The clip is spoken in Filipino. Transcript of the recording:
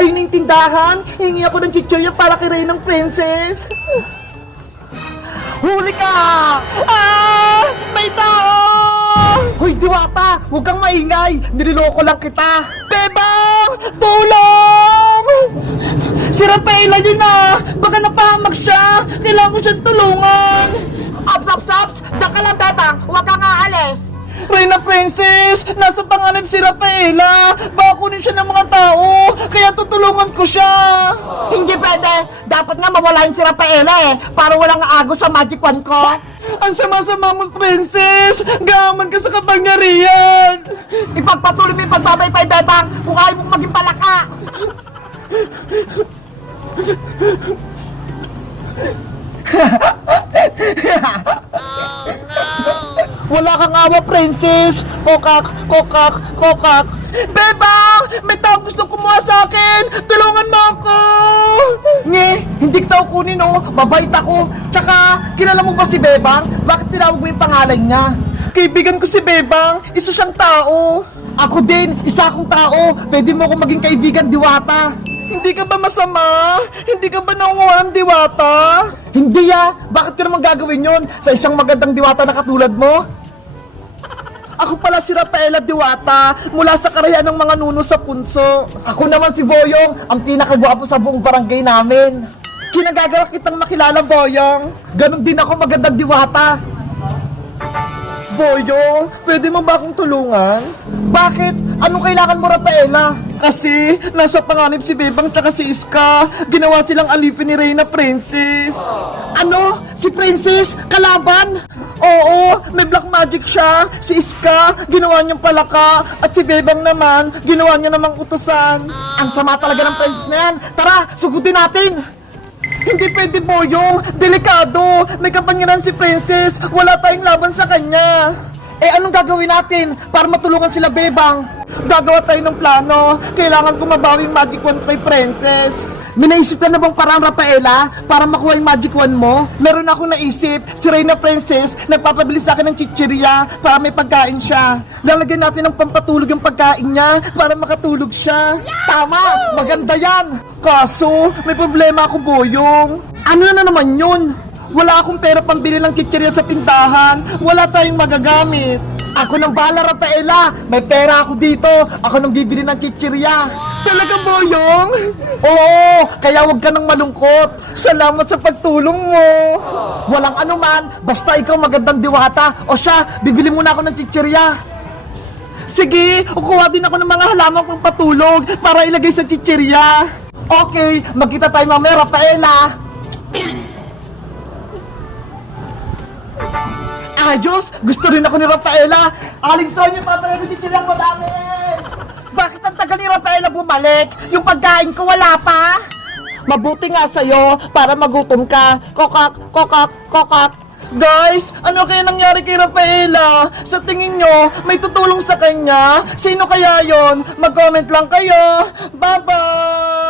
Ayun na yung tindahan. Hingi ako ng chichirya para kay Reynang Princess. Huli ka! Ah! May tao! Hoy, Diwata! Huwag kang maingay! Nililoko lang kita! Bebang! Tulong! Si Rafaela yun na! Baka napahamak siya! Kailangan ko siyang tulungan! Ops, ops, ops! Diyan ka lang, Bebang! Huwag kang aalis! Reyna Princess! Nasa panganib si Rafaela! Baka kunin siya ng mga tao! Tutulungan ko siya! Hindi pwede! Dapat nga mawala yung si Rafaela eh! Para walang agos sa magic wand ko! Ang sama-sama mo, Princess! Gaman ka sa kapangyarihan! Ipagpatuloy mo yung pagbabaypay, Bebang! Kung ayaw mong maging palaka! Wala kang awa, Princess! Kokak! Kokak! Kokak! Bebang! May taong gustong kumuha sa akin! Tulungan mo ako! Nge! Hindi kita kunin, oh! Mabait ako! Tsaka, kilala mo ba si Bebang? Bakit tinawag mo yung pangalan niya? Kaibigan ko si Bebang! Isa siyang tao! Ako din! Isa akong tao! Pwede mo ako maging kaibigan, Diwata! Hindi ka ba masama? Hindi ka ba nangunguha ng diwata? Hindi ah! Bakit ko naman gagawin yon sa isang magandang diwata na katulad mo? Ako pala si Rafaela Diwata mula sa karayan ng mga nuno sa punso. Ako naman si Boyong, ang pinakagwapo sa buong barangay namin. Kinagagawa kitang makilala, Boyong. Ganon din ako magandang diwata. Boyong, pwede mo ba akong tulungan? Bakit? Anong kailangan mo, Rafaela? Kasi, nasa panganib si Bebang tsaka si Iska. Ginawa silang alipin ni Reyna Princess. Ano? Si Princess? Kalaban? Oo, may black magic siya. Si Iska, ginawa niyang palaka. At si Bebang naman, ginawa niya namang utusan. Ang sama talaga ng princess na yan. Tara, sugutin natin! Hindi pwede, Boyong! Delikado! May kapangyarihan si Princess! Wala tayong laban sa kanya! Eh, anong gagawin natin para matulungan sila, Bebang? Gagawa tayo ng plano. Kailangan ko mabawi yung magic wand kay Princess. May naisip ka na bang parang Rafaela para makuha yung magic wand mo? Meron akong naisip. Si Reyna Princess nagpapabili sa akin ng chichirya para may pagkain siya. Lalagyan natin ng pampatulog yung pagkain niya para makatulog siya. Tama! Maganda yan! Kaso, may problema ako, Boyong. Ano na naman yun? Wala akong pera pambili ng chichirya sa tindahan. Wala tayong magagamit. Ako nang bahala, Rafaela. May pera ako dito. Ako nang bibili ng chichirya. Talaga, Boyong? Oo, kaya wag ka nang malungkot. Salamat sa pagtulong mo. Walang anuman, basta ikaw magandang diwata. O siya, bibili muna ako ng chichirya. Sige, kukuha din ako ng mga halamang pang patulog para ilagay sa chichirya. Okay, magkita tayo mamaya, Rafaela. Ayos! Gusto rin ako ni Rafaela! Aling Sonya, papayag si Chilang madami! Bakit tagal ni Rafaela bumalik? Yung pagkain ko wala pa? Mabuti nga sa'yo para magutom ka. Kokak, kokak, kokak. Guys, ano kaya nangyari kay Rafaela? Sa tingin nyo, may tutulong sa kanya? Sino kaya yon? Mag-comment lang kayo. Bye-bye!